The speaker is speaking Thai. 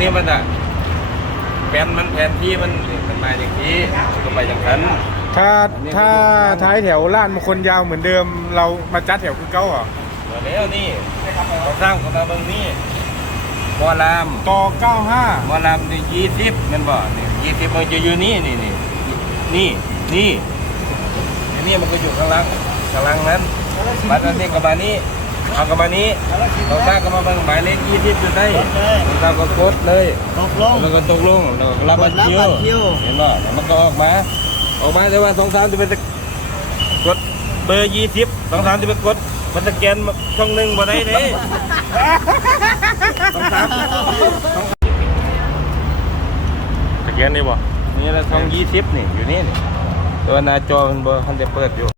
นี้มันอะแผนมันแผนที่มันมันมาอย่างนี้มันก็ไปอย่างนั้น ถ้าถ้าท้ายแถวล้านมันคนยาวเหมือนเดิม เรามาจัดแถวคือเก้าเหรอมาแล้วนี่เขาสร้างคนมาเบิ่งนี่หมอลามต่อเก้าห้าหมอลามนี่ยี่สิบแมันบ่นี่ยี่สิบมันจะอยู่นี่นี่นี่นี่นี่อันนี้มันก็อยู่ข้างหล่างข้างหล่างนั้นบัตรนี้กับมานี้ เอากับมานี้เราสร้างก็มาเบิ่งหมายเลขยี่สิบอยู่ได้เราก็กดเลย ตกลงแล้วก็ตกลงแล้วก็รับบัตรคิวรับบัตรคิวเห็นป่ะมันก็ออกมา ออกมาแต่ว่าสองสามจะเป็นตะกดเบอร์ยี่สิบสองสามจะไปกดมันสแกนมาช่องหนึ่งบ่ได้เด้สองสามตะเกียนนี่บ่นี่แหละช่องยี่สิบนี่อยู่นี่นี่ตัวหน้าจอมันบ่ทันได้เปิดอยู่